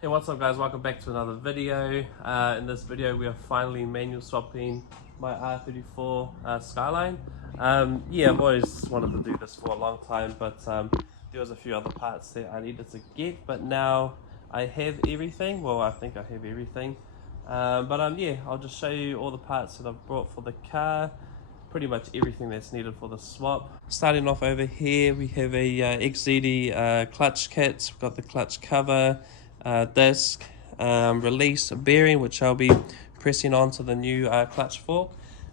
Hey, what's up guys, welcome back to another video. In this video we are finally manual swapping my R34 Skyline. Yeah, I've always wanted to do this for a long time, but there was a few other parts that I needed to get, but now I have everything. Well, I think I have everything. Yeah, I'll just show you all the parts that I've brought for the car. Pretty much everything that's needed for the swap. Starting off over here, we have a XZD clutch kit. We've got the clutch cover, disc, release bearing, which I'll be pressing onto the new clutch fork.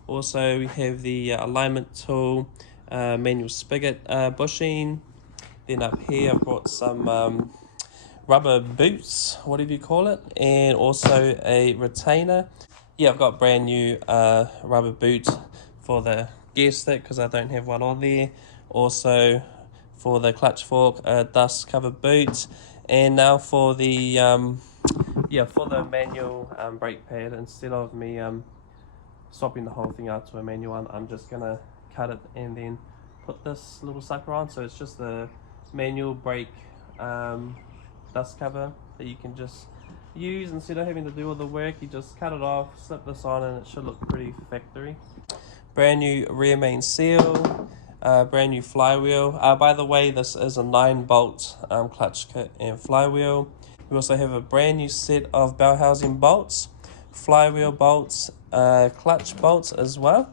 Also, we have the alignment tool, manual spigot bushing. Then up here, I've brought some rubber boots, whatever you call it, and also a retainer. Yeah, I've got brand new rubber boots for the gear stick because I don't have one on there. Also for the clutch fork, dust covered boots, and now for the for the manual brake pad. Instead of me swapping the whole thing out to a manual one, I'm just gonna cut it and then put this little sucker on. So it's just the manual brake dust cover that you can just use instead of having to do all the work. You just cut it off, slip this on, and it should look pretty factory. Brand new rear main seal, brand new flywheel. By the way, this is a 9-bolt clutch kit and flywheel. We also have a brand new set of bell housing bolts, flywheel bolts, clutch bolts as well,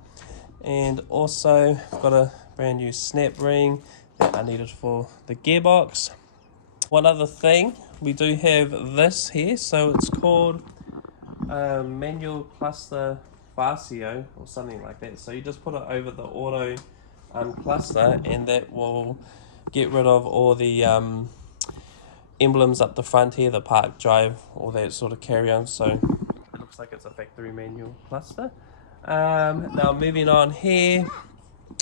and also got a brand new snap ring that I needed for the gearbox. One other thing, we do have this here, so it's called manual cluster fascio or something like that. So you just put it over the auto cluster, and that will get rid of all the emblems up the front here, the park drive, all that sort of carry on. So it looks like it's a factory manual cluster. Now moving on here,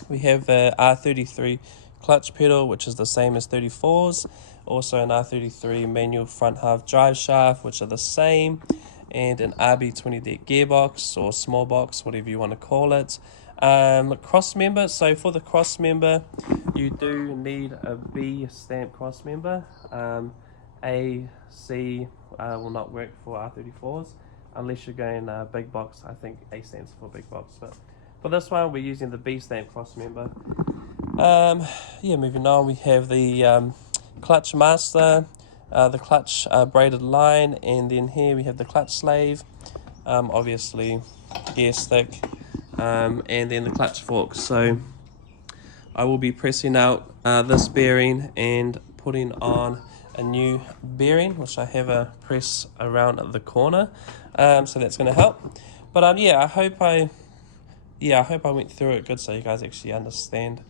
we have the R33 clutch pedal, which is the same as 34s. Also an R33 manual front half drive shaft, which are the same, and an RB20 deck gearbox or small box, whatever you want to call it. Cross member. So for the cross member, you do need a B stamp cross member. A, C will not work for R34s unless you're going big box. I think A stands for big box, but for this one we're using the B stamp cross member. Yeah, moving on, we have the clutch master, the clutch braided line, and then here we have the clutch slave, obviously gear stick, and then the clutch fork. So I will be pressing out this bearing and putting on a new bearing, which I have a press around the corner, so that's going to help. But yeah, I hope I went through it good so you guys actually understand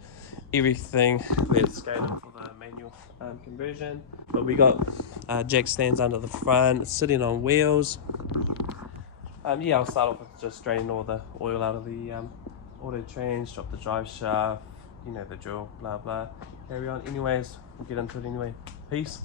everything that's going on for the manual conversion. But we got jack stands under the front, sitting on wheels. Yeah, I'll start off with just draining all the oil out of the auto trans, drop the drive shaft, you know the drill, blah blah, carry on. Anyways, we'll get into it anyway. Peace.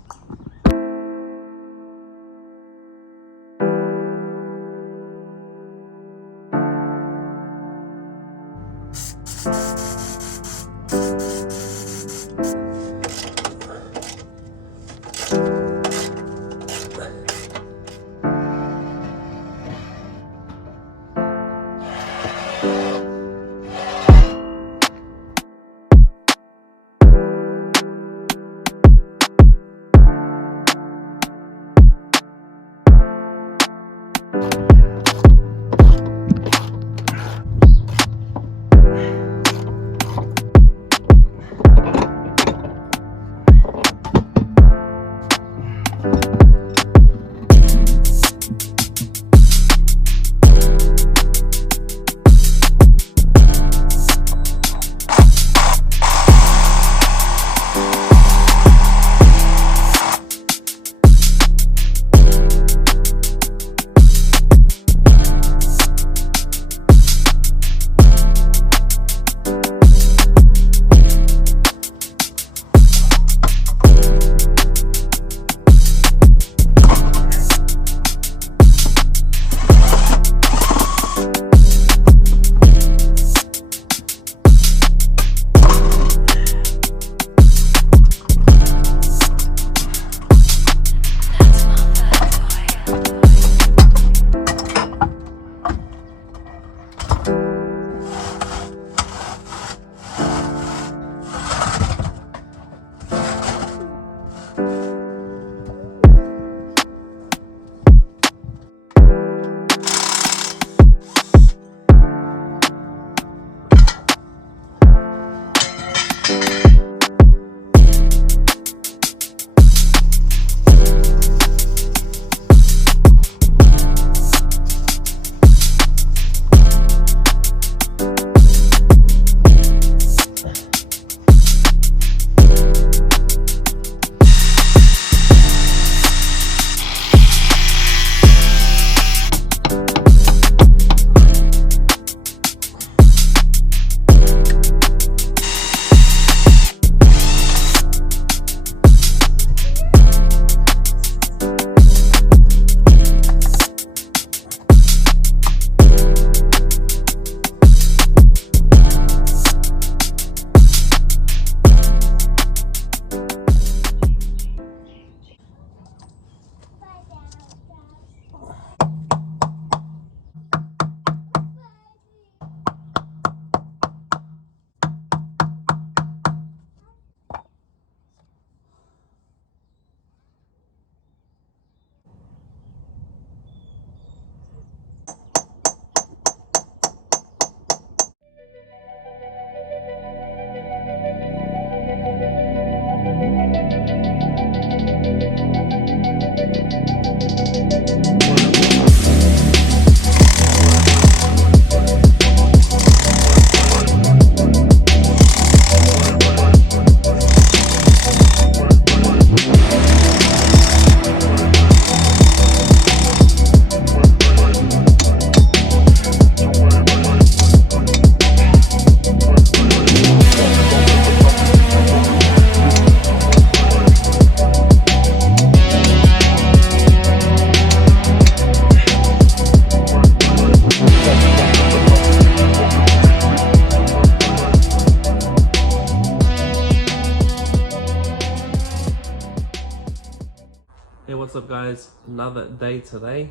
up guys, another day today.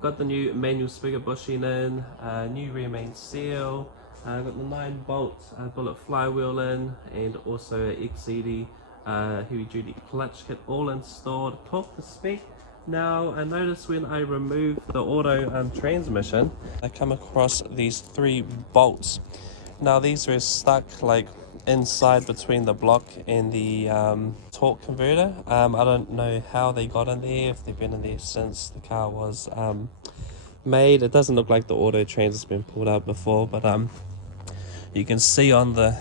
Got the new manual spigot bushing in, new rear main seal, got the 9-bolt bullet flywheel in, and also a XED heavy duty clutch kit all installed. Torque to spec. Now I noticed when I remove the auto transmission, I come across these 3 bolts. Now these were stuck like inside between the block and the torque converter. I don't know how they got in there, if they've been in there since the car was made. It doesn't look like the auto trans has been pulled out before, but you can see on the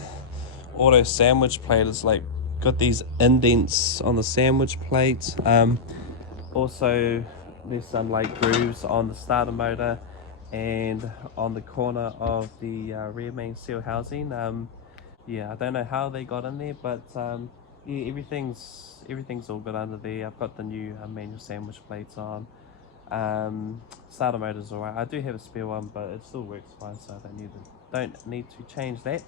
auto sandwich plate it's like got these indents on the sandwich plate. Also there's some like grooves on the starter motor and on the corner of the rear main seal housing. Yeah, I don't know how they got in there, but yeah, everything's all good under there. I've got the new manual sandwich plates on. Starter motor's alright. I do have a spare one, but it still works fine, so I don't need to change that.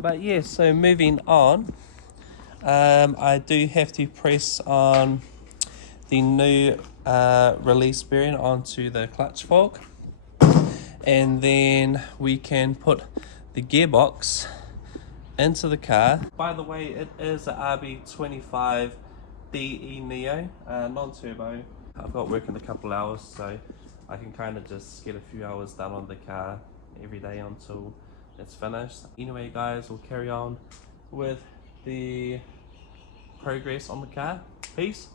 But yeah, so moving on, I do have to press on the new release bearing onto the clutch fork, and then we can put the gearbox into the car. By the way, it is a RB25 DE Neo, non-turbo. I've got work in a couple hours, so I can kind of just get a few hours done on the car every day until it's finished. Anyway guys, we'll carry on with the progress on the car. Peace.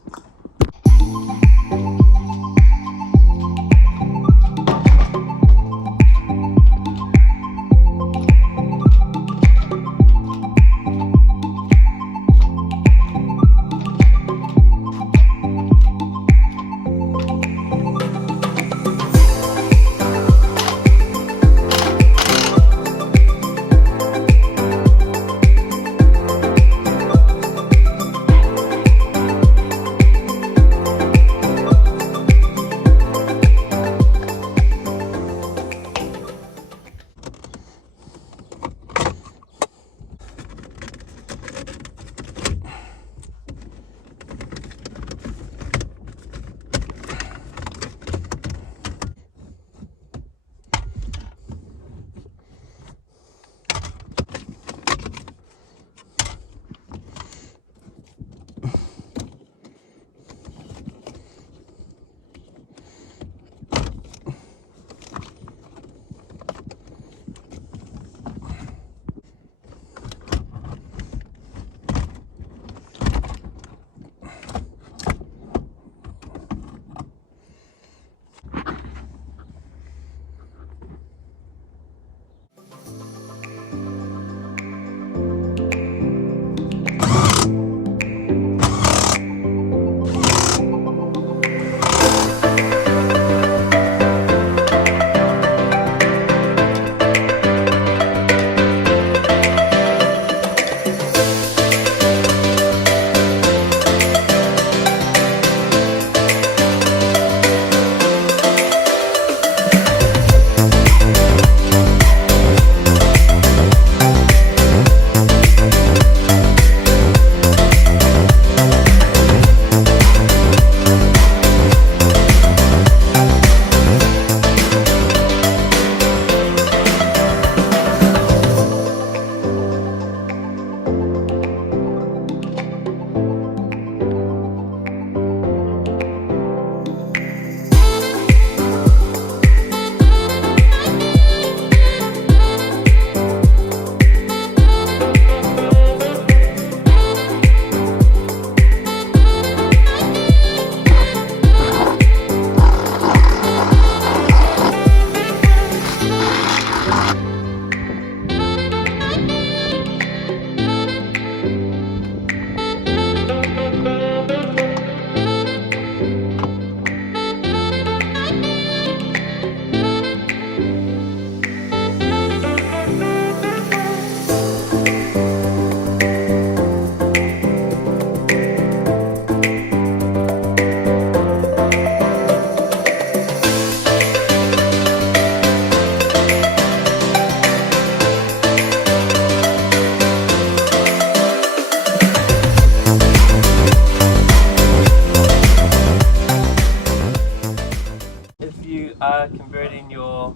converting your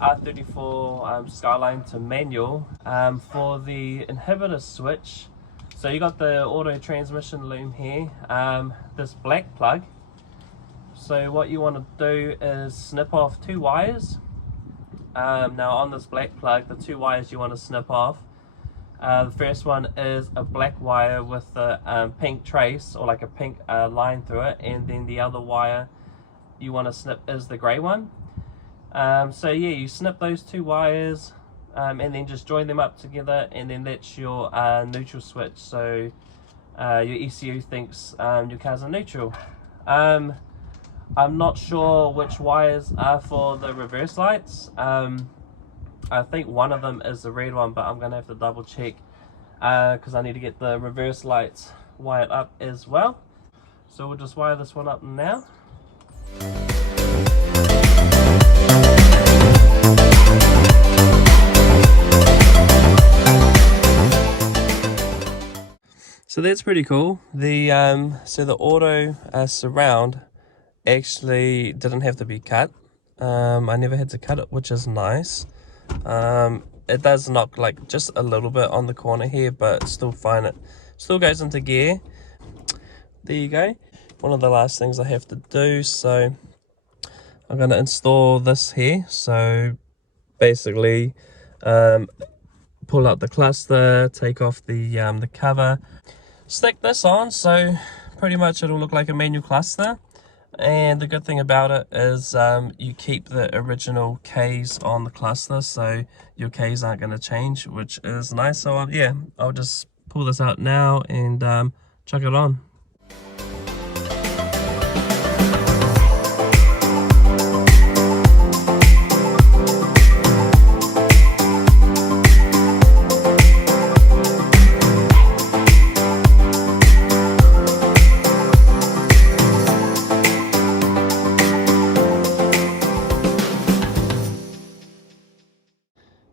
R34 Skyline to manual, for the inhibitor switch, so you got the auto transmission loom here, this black plug. So what you want to do is snip off 2 wires. Now on this black plug, the 2 wires you want to snip off, the first one is a black wire with a pink trace, or like a pink line through it, and then the other wire you want to snip is the grey one. So yeah, you snip those 2 wires, and then just join them up together, and then that's your neutral switch. So your ECU thinks your car's in neutral. I'm not sure which wires are for the reverse lights. I think one of them is the red one, but I'm gonna have to double check because I need to get the reverse lights wired up as well. So we'll just wire this one up now. So that's pretty cool. The so the auto surround actually didn't have to be cut. I never had to cut it, which is nice. It does knock like just a little bit on the corner here, but still fine. It still goes into gear. There you go. One of the last things I have to do, so I'm going to install this here. So basically pull out the cluster, take off the cover, stick this on, so pretty much it'll look like a manual cluster. And the good thing about it is you keep the original keys on the cluster, so your keys aren't going to change, which is nice. So yeah, I'll just pull this out now and chuck it on.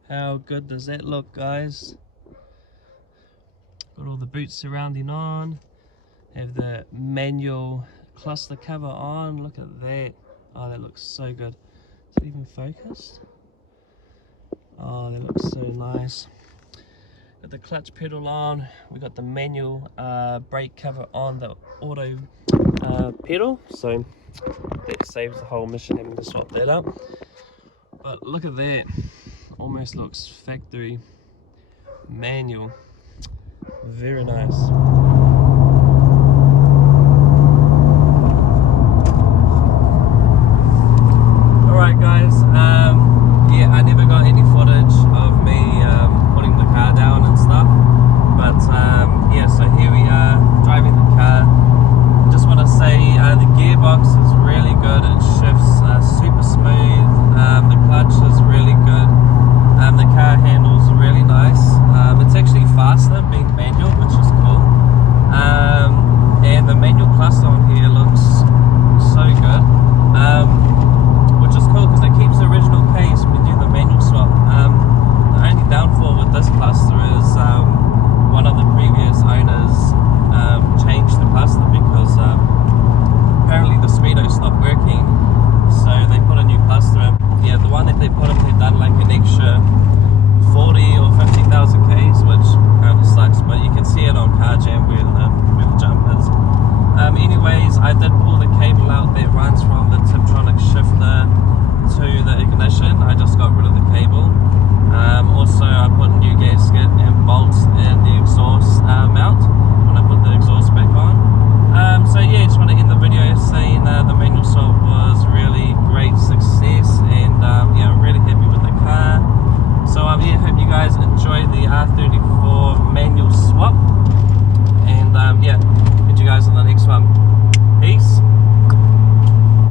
How good does that look, guys? Got all the boots surrounding on, have the manual cluster cover on. Look at that. Oh, that looks so good. Is it even focused? Oh, that looks so nice. Got the clutch pedal on. We got the manual brake cover on the auto pedal, so that saves the whole mission having to swap that up. But look at that. Almost looks factory manual. Very nice. Alright guys, yeah, I never got any footage of me putting the car down and stuff, but yeah, so here we are driving the car. Just want to say the gearbox is really good. It shifts super smooth. The clutch is really good. The car handles really nice. It's actually faster being manual, which is cool. And the manual cluster on here looks so good, which is cool because it keeps the original case when you do the manual swap. The only downfall with this cluster is one of the previous owners changed the cluster because apparently the speedo stopped working, so they put a new cluster in. Yeah, the one that they put in, they've done like an extra 40 or 50,000 Ks, which kind of sucks, but you can see it on Car Jam where the jump is. Anyways, I did pull the cable out that